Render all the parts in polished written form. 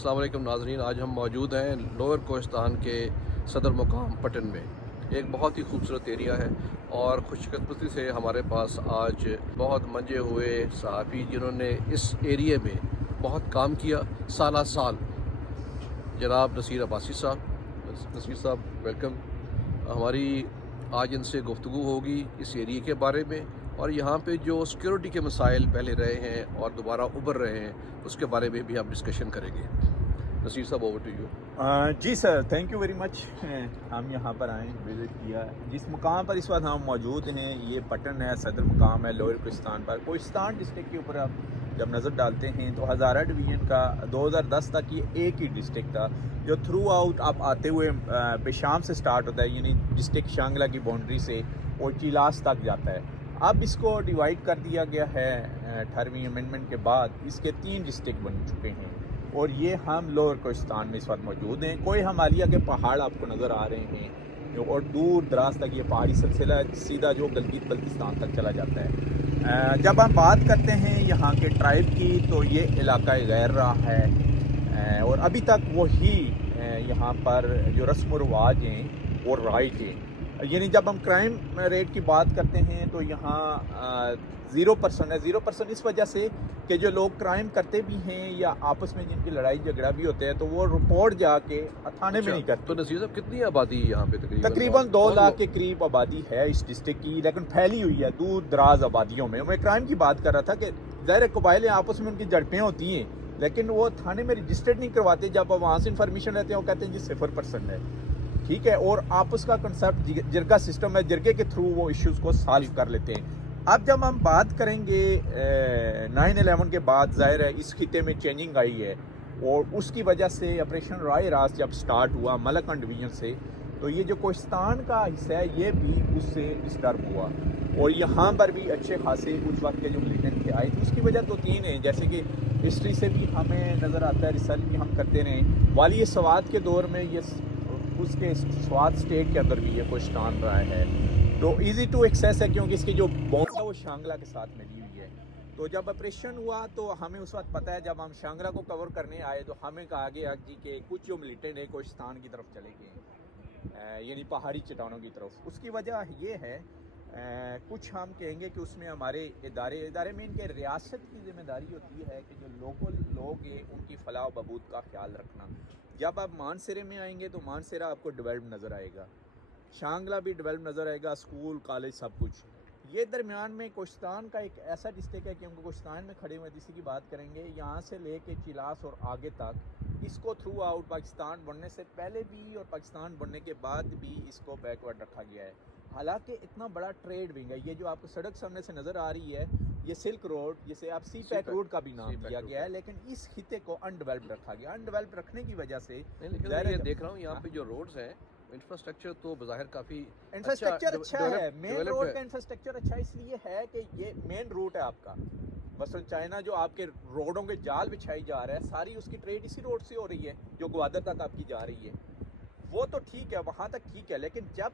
अस्सलाम वालेकुम नाज़रीन, आज हम मौजूद हैं लोअर कोहिस्तान के सदर मुकाम पटन में। एक बहुत ही खूबसूरत एरिया है और खुशकिस्मती से हमारे पास आज बहुत मंजे हुए सहाफ़ी जिन्होंने इस एरिए में बहुत काम किया साल साल, जनाब नसीर अब्बासी साहब। नसीर साहब वेलकम। हमारी आज इनसे गुफ्तगू होगी इस एरिए के बारे में और यहाँ पे जो सिक्योरिटी के मसाइल पहले रहे हैं और दोबारा उभर रहे हैं उसके बारे में भी हम डिस्कशन करेंगे। Nasir sahab over to you. जी sir, thank you very much. हम यहाँ पर आए, विज़िट किया। जिस मुकाम पर इस वक्त हम मौजूद हैं ये पटन है, सदर मुकाम है लोअर कोहिस्तान पर। कोहिस्तान डिस्ट्रिक्ट के ऊपर आप जब नज़र डालते हैं तो हज़ारा डिवीज़न का 2010 तक ये एक ही डिस्ट्रिक्ट था जो थ्रू आउट आप आते हुए पेशाम से स्टार्ट होता है, यानी डिस्ट्रिक्ट शांगला की बाउंड्री से और चिलास तक जाता है। अब इसको डिवाइड कर दिया गया है 18वीं अमेंडमेंट के बाद। इसके 3 डिस्ट्रिक्ट बन चुके हैं और ये हम लोअर कोहिस्तान में इस वक्त मौजूद हैं। कोई हिमालय के पहाड़ आपको नज़र आ रहे हैं और दूर दराज तक ये पहाड़ी सिलसिला सीधा जो गिलगित बल्तिस्तान तक चला जाता है। जब हम बात करते हैं यहाँ के ट्राइब की तो ये इलाका गैर रहा है और अभी तक वही यहाँ पर जो रस्म व रवाज हैं और राइज हैं। यानी जब हम क्राइम रेट की बात करते हैं तो यहाँ 0% है। 0% इस वजह से कि जो लोग क्राइम करते भी हैं या आपस में जिनकी लड़ाई झगड़ा भी होते हैं तो वो रिपोर्ट जाके थाने में नहीं करते। तो नसीर साहब कितनी आबादी यहाँ पे? तकरीबन 2 लाख के करीब आबादी है इस डिस्ट्रिक्ट की, लेकिन फैली हुई है दूर दराज आबादियों में। मैं क्राइम की बात कर रहा था कि ज़ाहिर कबाइल आपस में उनकी झड़पें होती हैं लेकिन वो थाने में रजिस्टर्ड नहीं करवाते। जब वहाँ से इन्फॉर्मेशन रहते हैं वो कहते हैं जी 0% है, ठीक है। और आपस का कंसेप्ट जिरगा सिस्टम है, जिरगे के थ्रू वो इश्यूज़ को सॉल्व कर लेते हैं। अब जब हम बात करेंगे 9/11 के बाद ज़ाहिर है इस खिते में चेंजिंग आई है और उसकी वजह से ऑपरेशन राय रास जब स्टार्ट हुआ मलकन डिवीज़न से तो ये जो कोहिस्तान का हिस्सा है ये भी उससे डिस्टर्ब हुआ और यहाँ पर भी अच्छे खासे उस वक्त के जो मिलिटेंट थे आए थे। उसकी वजह तो 3 है, जैसे कि हिस्ट्री से भी हमें नज़र आता है, रिसर्च भी हम करते रहे। वाली सवात के दौर में ये उसके स्वात स्टेट के अंदर भी ये कोहिस्तान रहा है तो इजी टू एक्सेस है क्योंकि इसकी जो बॉन्ड है वो शांगला के साथ मिली हुई है। तो जब ऑपरेशन हुआ तो हमें उस वक्त पता है जब हम शांगला को कवर करने आए तो हमें कहा गया जी के कुछ जो मिलिटेंट है कोहिस्तान की तरफ चले गए, यानी पहाड़ी चट्टानों की तरफ। उसकी वजह ये है कुछ हम कहेंगे कि उसमें हमारे इदारे में इनके रियासत की जिम्मेदारी होती है कि जो लोकल लोग हैं उनकी फलाह व बहबूद का ख्याल रखना। जब आप मानसरे में आएंगे तो मानसरा आपको डेवलप नज़र आएगा, शांगला भी डेवलप नज़र आएगा, स्कूल कॉलेज सब कुछ। ये दरमियान में कोहिस्तान का एक ऐसा डिस्ट्रिक्ट है क्योंकि कोहिस्तान में खड़े हुए जिसकी बात करेंगे यहाँ से लेके चिलास और आगे तक इसको थ्रू आउट पाकिस्तान बनने से पहले भी और पाकिस्तान बनने के बाद भी इसको बैकवर्ड रखा गया है। हालांकि इतना बड़ा ट्रेड विंग है। ये जो आपको सड़क सामने से नज़र आ रही है ये सिल्क रोड, जिसे आप सी पैक रोड का भी नाम दिया गया है, लेकिन इस खिते को अनडेवलप्ड रखा गया। अनडेवलप्ड रखने की वजह से ये देख रहा हूँ यहाँ पे जो रोड्स हैं इंफ्रास्ट्रक्चर तो बाहर काफ़ी इंफ्रास्ट्रक्चर अच्छा है। मेन रोड का इंफ्रास्ट्रक्चर अच्छा इसलिए है कि ये मेन रूट है आपका। मसलन चाइना जो आपके रोडों के जाल बिछाई जा रहा है सारी उसकी ट्रेड इसी रोड से हो रही है जो ग्वादर तक आपकी जा रही है। वो तो ठीक है, वहाँ तक ठीक है, लेकिन जब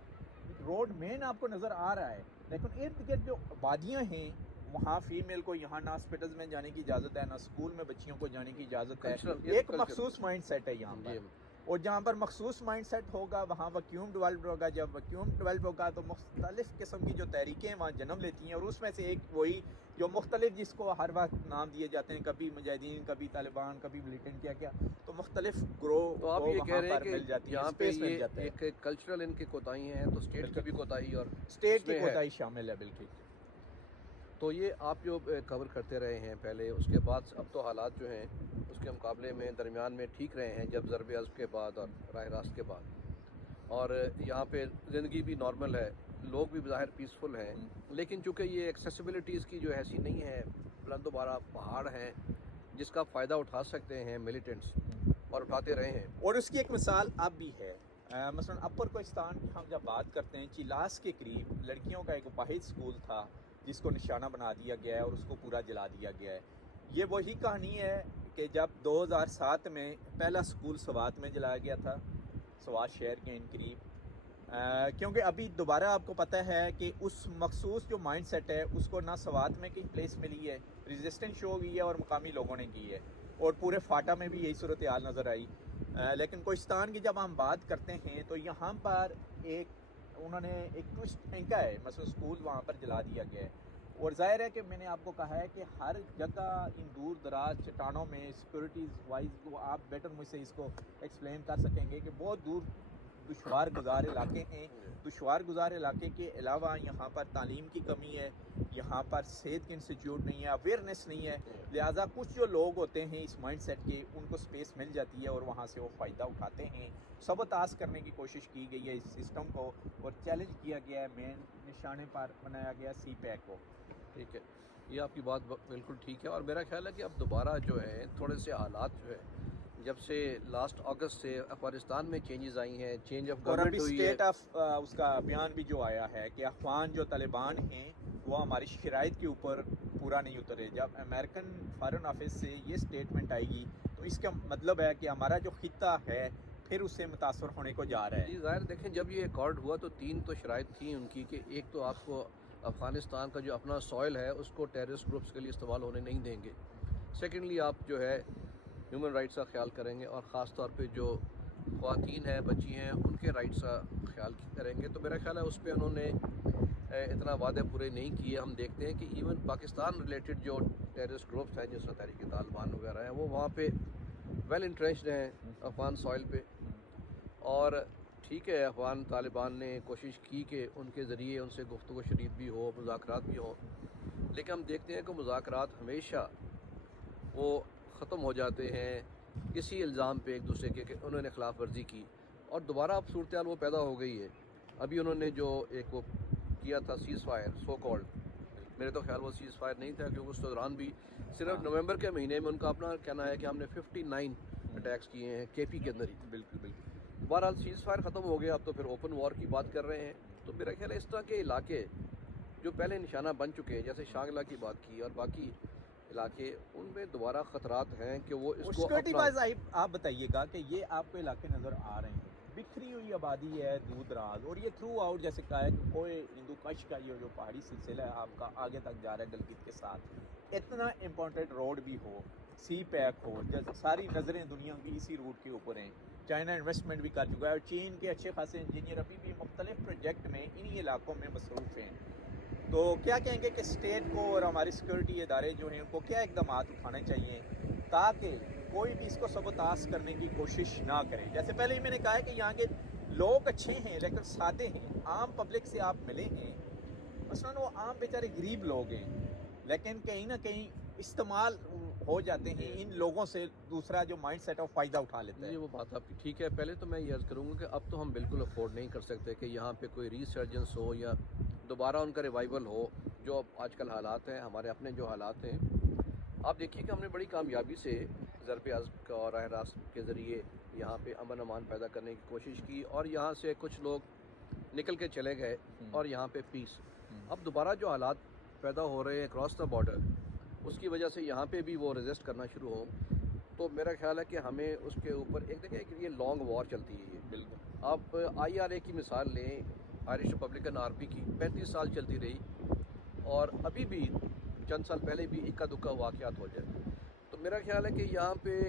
रोड मेन आपको नज़र आ रहा है लेकिन इर्द गिर्द जो वादियाँ हैं वहाँ फीमेल को यहाँ ना हॉस्पिटल्स में जाने की इजाज़त है ना स्कूल में बच्चियों को जाने की इजाज़त है। एक मखसूस माइंड सेट है यहाँ पर और जहाँ पर मखसूस माइंड सेट होगा वहाँ वैक्यूम डेवलप होगा। जब वैक्यूम डेवलप होगा तो मुख्तलिफ़ किस्म की जो तहरीकें वहाँ जन्म लेती हैं और उसमें से एक वही जो मुख्तलिफ जिसको हर वक्त नाम दिए जाते हैं, कभी मुजाहिदीन, कभी तालिबान, कभी मिलिटेंट, क्या तो मुख्तलिफ ग्रो। तो आप ये कह रहे हैं कि यहाँ पे ये एक कल्चरल इनकी कोताही हैं तो स्टेट की भी कोताही और स्टेट की कोताही शामिल है। बिल्कुल। तो ये आप जो कवर करते रहे हैं पहले, उसके बाद अब तो हालात जो हैं उसके मुकाबले में दरमियान में ठीक रहे हैं जब ज़रब अज़ब के बाद और राह रास्त के बाद, और यहाँ पे ज़िंदगी भी नॉर्मल है, लोग भी ज़ाहिर पीसफुल हैं। लेकिन चूँकि ये एक्सेसिबिलिटीज़ की जो ऐसी नहीं है, बुलंद बारा पहाड़ हैं जिसका फ़ायदा उठा सकते हैं मिलिटेंट्स और उठाते रहे हैं। और उसकी एक मिसाल अब भी है। मसलन अपर कोहिस्तान की हम जब बात करते हैं चिलास के करीब लड़कियों का एक वाहिद स्कूल था जिसको निशाना बना दिया गया है और उसको पूरा जला दिया गया है। ये वही कहानी है कि जब 2007 में पहला स्कूल सवात में जलाया गया था, सवात शहर के इन करीब, क्योंकि अभी दोबारा आपको पता है कि उस मखसूस जो माइंड सेट है उसको ना सवात में कहीं प्लेस मिली है, रेजिस्टेंस शो हुई है और मुकामी लोगों ने की है। اور پورے فاٹا میں بھی یہی صورتحال نظر آئی. لیکن کوہستان کی جب ہم بات کرتے ہیں تو یہاں پر انہوں نے ایک ٹوسٹ پھینکا ہے. مثلا اسکول وہاں پر جلا دیا گیا ہے، اور ظاہر ہے کہ میں نے آپ کو کہا ہے کہ ہر جگہ ان دور دراز چٹانوں میں سیکورٹیز وائز وہ آپ بیٹر مجھ سے اس کو ایکسپلین کر سکیں گے کہ بہت دشوار گزار علاقے ہیں. دشوار گزار علاقے کے علاوہ یہاں پر تعلیم کی کمی ہے، یہاں پر صحت کے انسٹیٹیوٹ نہیں ہے، اویئرنیس نہیں ہے. لہٰذا کچھ جو لوگ ہوتے ہیں اس مائنڈ سیٹ کے، ان کو سپیس مل جاتی ہے اور وہاں سے وہ فائدہ اٹھاتے ہیں. سبوتاژ کرنے کی کوشش کی گئی ہے اس سسٹم کو، اور چیلنج کیا گیا ہے، مین نشانے پر بنایا گیا سی پیک کو. ٹھیک ہے، یہ آپ کی بات بالکل ٹھیک ہے، اور میرا خیال ہے کہ اب دوبارہ جو ہے تھوڑے سے حالات جو ہے جب سے لاسٹ اگست سے افغانستان میں چینجز آئی ہیں، چینج آف اور ابھی گورنمنٹ ہوئی ہے. اسٹیٹ آف اس کا بیان بھی جو آیا ہے کہ افغان جو طالبان ہیں وہ ہماری شرائط کے اوپر پورا نہیں اترے. جب امریکن فارن آفس سے یہ سٹیٹمنٹ آئے گی تو اس کا مطلب ہے کہ ہمارا جو خطہ ہے پھر اس سے متاثر ہونے کو جا رہا ہے. جی ظاہر دیکھیں، جب یہ ایکارڈ ہوا تو 3 تو شرائط تھیں ان کی، کہ ایک تو آپ کو افغانستان کا جو اپنا سوئل ہے اس کو ٹیررسٹ گروپس کے لیے استعمال ہونے نہیں دیں گے. سیکنڈلی آپ جو ہے ہیومن رائٹس کا خیال کریں گے، اور خاص طور پہ جو خواتین ہیں، بچی ہیں، ان کے رائٹس کا خیال کریں گے. تو میرا خیال ہے اس پہ انہوں نے اتنا وعدے پورے نہیں کیے. ہم دیکھتے ہیں کہ ایون پاکستان ریلیٹڈ جو ٹیررسٹ گروپس ہیں جیسے تحریک طالبان وغیرہ ہیں، وہ وہاں پہ ویل انٹرسٹڈ ہیں افغان سوئل پہ. اور ٹھیک ہے، افغان طالبان نے کوشش کی کہ ان کے ذریعے ان سے گفتگو شنید بھی ہو، مذاکرات بھی ہوں، لیکن ہم دیکھتے ہیں کہ مذاکرات ہمیشہ وہ ختم ہو جاتے ہیں کسی الزام پہ ایک دوسرے کے کہ انہوں نے خلاف ورزی کی، اور دوبارہ اب صورتحال وہ پیدا ہو گئی ہے. ابھی انہوں نے جو ایک وہ کیا تھا سیز فائر سو کالڈ، میرے تو خیال وہ سیز فائر نہیں تھا، کیونکہ اس دوران بھی صرف نومبر کے مہینے میں ان کا اپنا کہنا ہے کہ ہم نے 59 اٹیکس کیے ہیں کے پی کے اندر ہی. بالکل بالکل. بہرحال سیز فائر ختم ہو گیا، اب تو پھر اوپن وار کی بات کر رہے ہیں. تو میرا خیال ہے اس طرح کے علاقے جو پہلے نشانہ بن چکے ہیں، جیسے شانگلہ کی بات کی اور باقی علاقے، ان میں دوبارہ خطرات ہیں کہ وہ اس کو سیکورٹی اپنا وائز آپ بتائیے گا کہ یہ آپ کو علاقے نظر آ رہے ہیں، بکھری ہوئی آبادی ہے دور دراز، اور یہ تھرو آؤٹ جیسے کہا ہے کہ کوئی ہندو کش کا یہ جو پہاڑی سلسلہ ہے آپ کا آگے تک جا رہا ہے گلگت کے ساتھ، اتنا امپورٹنٹ روڈ بھی ہو، سی پیک ہو، جیسے ساری نظریں دنیا کی اسی روٹ کے اوپر ہیں. چائنا انویسٹمنٹ بھی کر چکا ہے، اور چین کے اچھے خاصے انجینئر ابھی بھی مختلف پروجیکٹ میں انہی علاقوں میں مصروف ہیں. تو کیا کہیں گے کہ اسٹیٹ کو اور ہماری سیکورٹی ادارے جو ہیں ان کو کیا اقدامات اٹھانے چاہیے تاکہ کوئی بھی اس کو سبوتاژ کرنے کی کوشش نہ کرے؟ جیسے پہلے ہی میں نے کہا ہے کہ یہاں کے لوگ اچھے ہیں لیکن سادے ہیں، عام پبلک سے آپ ملے ہیں، مثلاً وہ عام بیچارے غریب لوگ ہیں، لیکن کہیں نہ کہیں استعمال ہو جاتے ہیں ان لوگوں سے دوسرا جو مائنڈ سیٹ آف فائدہ اٹھا لیتا ہے. جی وہ بات آپ کی ٹھیک ہے. پہلے تو میں یہ عرض کروں گا کہ اب تو ہم بالکل افورڈ نہیں کر سکتے کہ یہاں پہ کوئی ریسرجنس ہو یا دوبارہ ان کا ریوائول ہو. جو اب آج کل حالات ہیں، ہمارے اپنے جو حالات ہیں، آپ دیکھیے کہ ہم نے بڑی کامیابی سے ضرب عزم اور راہ راست کے ذریعے یہاں پہ امن امان پیدا کرنے کی کوشش کی، اور یہاں سے کچھ لوگ نکل کے چلے گئے، اور یہاں پہ پیس. اب دوبارہ جو حالات پیدا ہو رہے ہیں کراس دا بارڈر، اس کی وجہ سے یہاں پہ بھی وہ ریزسٹ کرنا شروع ہوں، تو میرا خیال ہے کہ ہمیں اس کے اوپر ایک دیکھیں کہ یہ لانگ وار چلتی ہے. یہ بالکل. آپ آئی آر اے کی مثال لیں، آئرش ریپبلکن آرمی کی 35 سال چلتی رہی، اور ابھی بھی چند سال پہلے بھی اکا دکا واقعات ہو جائے. تو میرا خیال ہے کہ یہاں پہ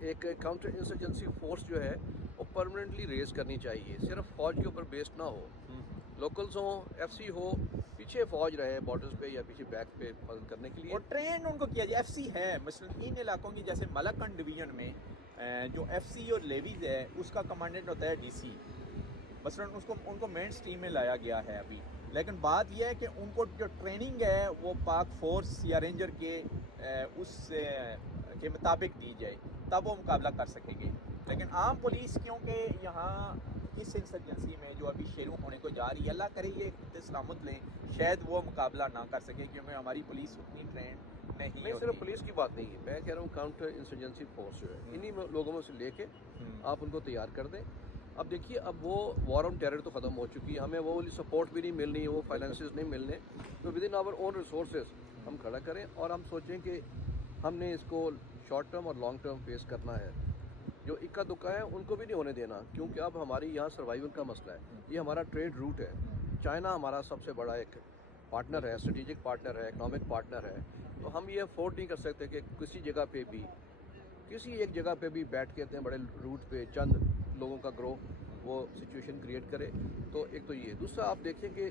ایک کاؤنٹر انسرجنسی فورس جو ہے وہ پرماننٹلی ریز کرنی چاہیے، صرف فوج کے اوپر بیسڈ نہ ہو، لوکلز ہوں، ایف سی ہو، پیچھے فوج رہے بارڈرز پہ یا پیچھے بیک پہ مدد کرنے کے لیے. اور ٹرین ان کو کیا جائے. ایف سی ہے مثلا ان علاقوں کی، جیسے ملاکنڈ ڈویژن میں جو ایف سی اور لیویز ہے اس کا کمانڈنٹ ہوتا ہے ڈی سی، مثلا ان کو مین سٹریم میں لایا گیا ہے ابھی. لیکن بات یہ ہے کہ ان کو جو ٹریننگ ہے وہ پاک فورس یا رینجر کے اس کے مطابق دی جائے، تب وہ مقابلہ کر سکیں گے. لیکن عام پولیس کیونکہ یہاں اس انسرجنسی میں جو ابھی شروع ہونے کو جا رہی ہے، اللہ کرے یہ سلامت لیں، شاید وہ مقابلہ نہ کر سکے کیونکہ ہماری پولیس اتنی ٹرینڈ نہیں ہوتی. صرف پولیس کی بات نہیں ہے، میں کہہ رہا ہوں کاؤنٹر انسرجنسی فورس جو ہے انہی لوگوں میں سے لے کے آپ ان کو تیار کر دیں. اب دیکھیے اب وہ وار آن ٹیرر تو ختم ہو چکی ہے، ہمیں وہ والی سپورٹ بھی نہیں ملنی، وہ فائنینسز نہیں ملنے. تو with in our own resources ہم کھڑا کریں اور ہم سوچیں کہ ہم نے اس کو شارٹ ٹرم اور لانگ ٹرم فیس کرنا ہے. جو اکا دکا ہے ان کو بھی نہیں ہونے دینا، کیونکہ اب ہماری یہاں سروائیول کا مسئلہ ہے. یہ ہمارا ٹریڈ روٹ ہے. چائنا ہمارا سب سے بڑا ایک پارٹنر ہے، اسٹریٹجک پارٹنر ہے، اکنامک پارٹنر ہے. तो हम ये अफोर्ड नहीं कर सकते कि किसी जगह पे भी, किसी एक जगह पे भी बैठ के इतने बड़े रूट पे चंद लोगों का ग्रोह वो सिचुएशन क्रिएट करे। तो एक तो ये, दूसरा आप देखें कि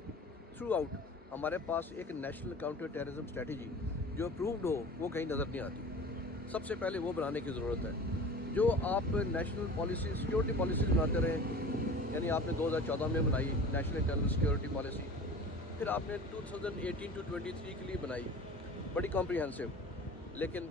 थ्रू आउट हमारे पास एक नेशनल काउंटर टेररिज्म स्ट्रेटजी जो अप्रूव्ड हो वो कहीं नज़र नहीं आती। सबसे पहले वो बनाने की ज़रूरत है। जो आप नेशनल पॉलिसी, सिक्योरिटी पॉलिसीज बनाते रहे, यानी आपने 2014 में बनाई नेशनल इंटरनल सिक्योरिटी पॉलिसी, फिर आपने 2018 to 23 के लिए बनाई, बड़ी कॉम्प्रिहेंसिव, लेकिन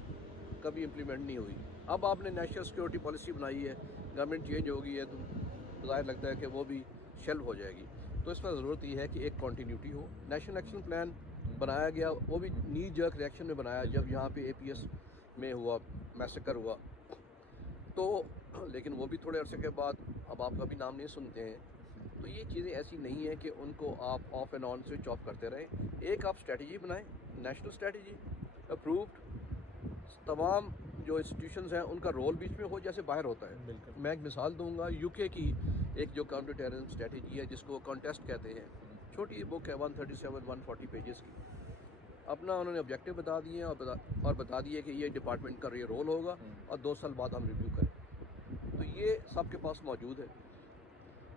कभी इम्प्लीमेंट नहीं हुई। अब आपने नेशनल सिक्योरिटी पॉलिसी बनाई है, गवर्नमेंट चेंज हो गई है, तो ज़ाहिर लगता है कि वो भी शेल्व हो जाएगी। तो इस पर ज़रूरत ये है कि एक कंटिन्यूटी हो। नेशनल एक्शन प्लान बनाया गया, वो भी नी जर्क रिएक्शन में बनाया जब यहाँ पे APS में हुआ मैसेकर हुआ, तो लेकिन वो भी थोड़े अरसे के बाद अब आपका भी नाम नहीं सुनते हैं। तो ये चीज़ें ऐसी नहीं है कि उनको आप of and on switch off करते रहें। एक आप स्ट्रेटजी बनाएं, नेशनल स्ट्रेटजी अप्रूव्ड, तमाम जो इंस्टीट्यूशंस हैं उनका रोल बीच में हो जैसे बाहर होता है। मैं एक मिसाल दूंगा, UK की एक जो काउंटर टेररिज्म स्ट्रेटजी है जिसको कॉन्टेस्ट कहते हैं, छोटी बुक है 137-140 पेजेस की, अपना उन्होंने ऑब्जेक्टिव बता दिए और बता दिए कि ये डिपार्टमेंट का ये रोल होगा और 2 साल बाद हम रिव्यू करें। तो ये सबके पास मौजूद है।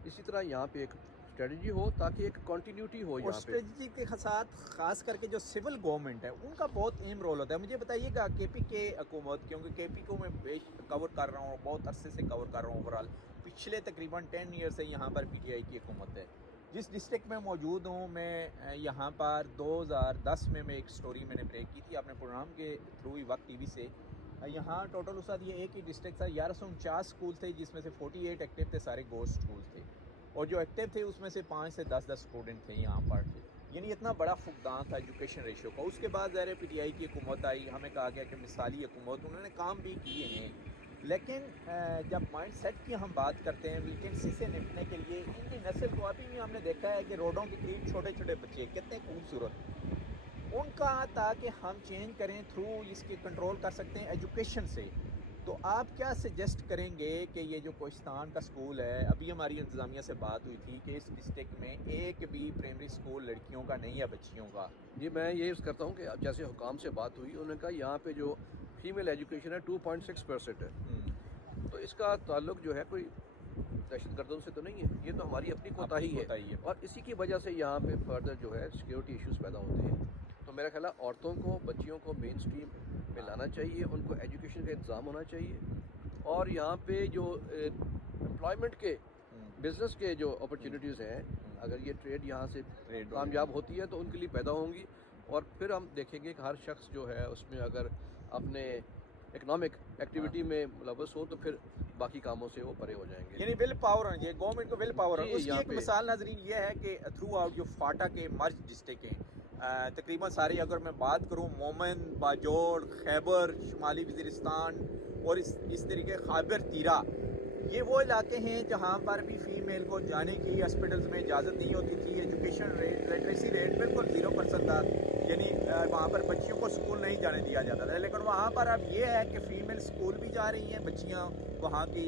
इसी तरह यहाँ पे एक स्ट्रेटजी हो ताकि एक कंटिन्यूटी हो। यहाँ स्ट्रेटजी के साथ खास करके जो सिविल गवर्नमेंट है उनका बहुत अहम रोल होता है। मुझे बताइएगा KP के हुकूमत, क्योंकि KP को मैं कवर कर रहा हूँ, बहुत अरसे से कवर कर रहा हूँ, ओवरऑल पिछले तकरीबन 10 ईयर से यहाँ पर PTI की हुकूमत है। जिस डिस्ट्रिक्ट में मौजूद हूँ मैं, यहाँ पर 2010 में मैं एक स्टोरी मैंने ब्रेक की थी अपने प्रोग्राम के थ्रू ही वक्त TV से। यहाँ टोटल उस ये एक ही डिस्ट्रिक्ट था, 1149 स्कूल थे जिसमें से 48 एक्टिव थे, सारे गोस्ट स्कूल थे, और जो एक्टिव थे उसमें से 5 से 10 स्टूडेंट थे यहाँ पर। यानी इतना बड़ा फुकदान था एजुकेशन रेशियो का। उसके बाद ज़ाहिर PTI की हुकूमत आई, हमें कहा गया कि मिसाली हुकूमत, उन्होंने काम भी किए हैं, लेकिन जब माइंड सेट की हम बात करते हैं वीकेंसी से निपटने के लिए, इनकी नस्ल को अभी भी हमने देखा है कि रोडों के करीब छोटे छोटे बच्चे कितने खूबसूरत, उनका ताकि हम चेंज करें थ्रू इसके कंट्रोल कर सकते हैं एजुकेशन से। तो आप क्या सजेस्ट करेंगे कि ये जो कोहिस्तान का स्कूल है, अभी हमारी इंतज़ामिया से बात हुई थी कि इस डिस्ट्रिक्ट में एक भी प्राइमरी स्कूल लड़कियों का नहीं है, बच्चियों का। जी मैं ये करता हूँ कि अब जैसे हुकाम से बात हुई, उन्होंने कहा यहाँ पे जो फीमेल एजुकेशन है 2.6% है, तो इसका ताल्लुक जो है कोई दहशतगर्दों से तो नहीं है, ये तो हमारी अपनी कोताही है, और इसी की वजह से यहाँ पे फर्दर जो है सिक्योरिटी इश्यूज़ पैदा होते हैं। तो मेरा ख्याल है औरतों को, बच्चियों को मेन स्ट्रीम में लाना चाहिए, उनको एजुकेशन का इंतज़ाम होना चाहिए, और यहाँ पे जो एम्प्लॉयमेंट के, बिज़नेस के जो अपॉर्चुनिटीज़ हैं, अगर ये ट्रेड यहाँ से कामयाब होती है तो उनके लिए पैदा होंगी, और फिर हम देखेंगे कि हर शख्स जो है उसमें अगर अपने इकनॉमिक एक्टिविटी में मुलव्वस हो तो फिर बाकी कामों से वो परे हो जाएंगे। यानी विल पावर होनी चाहिए, गवर्नमेंट को विल पावर। उसकी एक मिसाल नाज़रीन ये है कि थ्रू आउट जो फाटा के मर्ज डिस्ट्रिक्ट हैं, तकरीबन सारी अगर मैं बात करूँ, मोमन, बाजोड़, खैबर, शुमाली वज़ीरिस्तान और इस तरीके खैबर तीरा, ये वो इलाके हैं जहाँ पर भी फ़ीमेल को जाने की हॉस्पिटल्स में इजाज़त नहीं होती थी। एजुकेशन रेट, लिटरेसी रेट बिल्कुल 0% था, यानी वहाँ पर बच्चियों को स्कूल नहीं जाने दिया जाता था। लेकिन वहाँ पर अब ये है कि फ़ीमेल स्कूल भी जा रही हैं, बच्चियाँ वहाँ की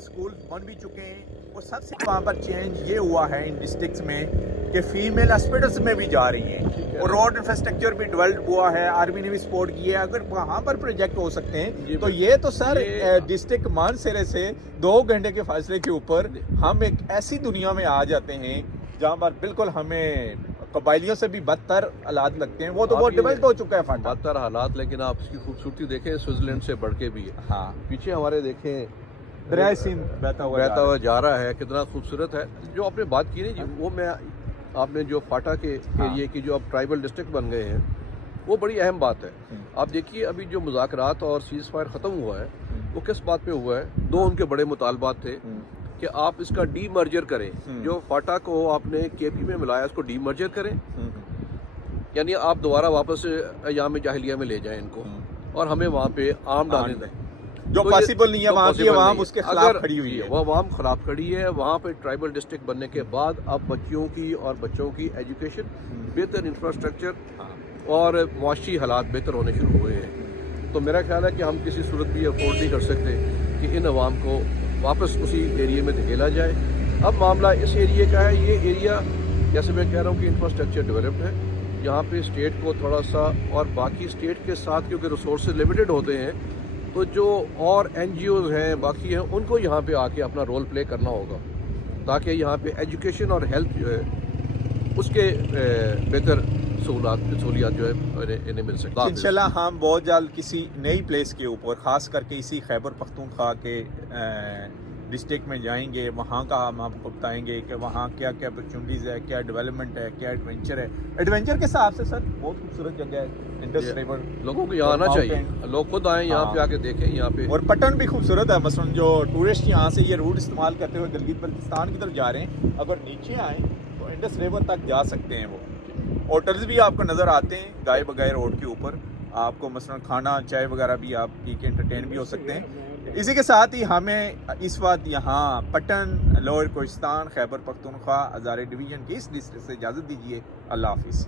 स्कूल बन भी चुके हैं, और सबसे वहाँ पर चेंज ये हुआ है इन डिस्ट्रिक्ट्स में कि फ़ीमेल हॉस्पिटल्स में भी जा रही हैं, और रोड इंफ्रास्ट्रक्चर भी डेवलप हुआ है, आर्मी ने भी सपोर्ट किया है। अगर वहाँ पर प्रोजेक्ट हो सकते हैं तो ये तो सर डिस्ट्रिक्ट मानसरे से 2 घंटे के फासले के ऊपर हम एक ऐसी दुनिया में आ जाते हैं जहाँ पर बिल्कुल हमें कबाइलियों से भी बदतर हालात लगते हैं। वो तो बहुत डेवलप हो चुका है फाटा, बदतर हालात, लेकिन आप इसकी खूबसूरती देखें, स्विट्जरलैंड से बढ़ के भी है। हाँ, पीछे हमारे देखें दरिया सिंध बहता हुआ जा रहा है, कितना खूबसूरत है। जो आपने बात की नहीं, वो मैं आपने जो फाटा के एरिए की जो अब ट्राइबल डिस्ट्रिक्ट बन गए हैं, वो बड़ी अहम बात है। आप देखिए अभी जो मुज़ाकरात और सीज़ फायर ख़त्म हुआ है वो किस बात पे हुआ है? 2 उनके बड़े मुतालबात थे कि आप इसका डी मर्जर करें, जो फाटा को आपने KP में मिलाया उसको डी मर्जर करें, यानी आप दोबारा वापस अयाम जाहिलिया में ले जाएं इनको, और हमें वहाँ पे आम डालने दें, जो पॉसिबल नहीं है। वहाँ की आवाम उसके खिलाफ खड़ी हुई है, वो आवाम खिलाफ खड़ी है। वहाँ पे ट्राइबल डिस्ट्रिक्ट बनने के बाद अब बच्चियों की और बच्चों की एजुकेशन, बेहतर इंफ्रास्ट्रक्चर और मुआशी हालात बेहतर होने शुरू हुए हैं। तो मेरा ख्याल है कि हम किसी सूरत भी अफोर्ड नहीं कर सकते कि इन अवाम को वापस उसी एरिए में धकेला जाए। अब मामला इस एरिए का है, ये एरिया जैसे मैं कह रहा हूँ कि इंफ्रास्ट्रक्चर डेवलप्ड है, यहाँ पे स्टेट को थोड़ा सा, और बाकी स्टेट के साथ क्योंकि रिसोर्सेज लिमिटेड होते हैं, तो जो और NGOs हैं बाकी हैं, उनको यहाँ पे आके अपना रोल प्ले करना होगा, ताकि यहाँ पे एजुकेशन और हेल्थ जो है उसके बेहतर सहूलियात जो है इन्हें मिल सकती है। इंशाल्लाह हम बहुत जल्द किसी नई प्लेस के ऊपर, ख़ास करके इसी खैबर पख्तूनख्वा के डिस्ट्रिक्ट में जाएंगे, वहाँ का हम आपको बताएंगे कि वहाँ क्या क्या अपॉर्चुनिटीज़ है, क्या डेवलपमेंट है, क्या एडवेंचर है। एडवेंचर के हिसाब से सर बहुत खूबसूरत जगह है इंडस रिवर, लोगों को यहाँ आना चाहिए, लोग खुद आएँ यहाँ पे आके देखें यहाँ पे। और पटन भी खूबसूरत है। मसलन जो टूरिस्ट यहाँ से ये रूट इस्तेमाल करते हुए गिलगित बल्तिस्तान की तरफ जा रहे हैं, अगर नीचे आएँ तो इंडस रिवर तक जा सकते हैं। वो होटल्स भी आपको नज़र आते हैं गाय बगाए रोड के ऊपर, आपको मसलन खाना चाय वगैरह भी आप पी के एंटरटेन भी हो सकते हैं। इसी के साथ ही हमें इस वक्त यहाँ पटन, लोअर कोहिस्तान, खैबर पख्तूनख्वा, हज़ारे डिवीज़न की इस डिस्ट्रिक्ट से इजाज़त दीजिए। अल्लाह हाफिज़।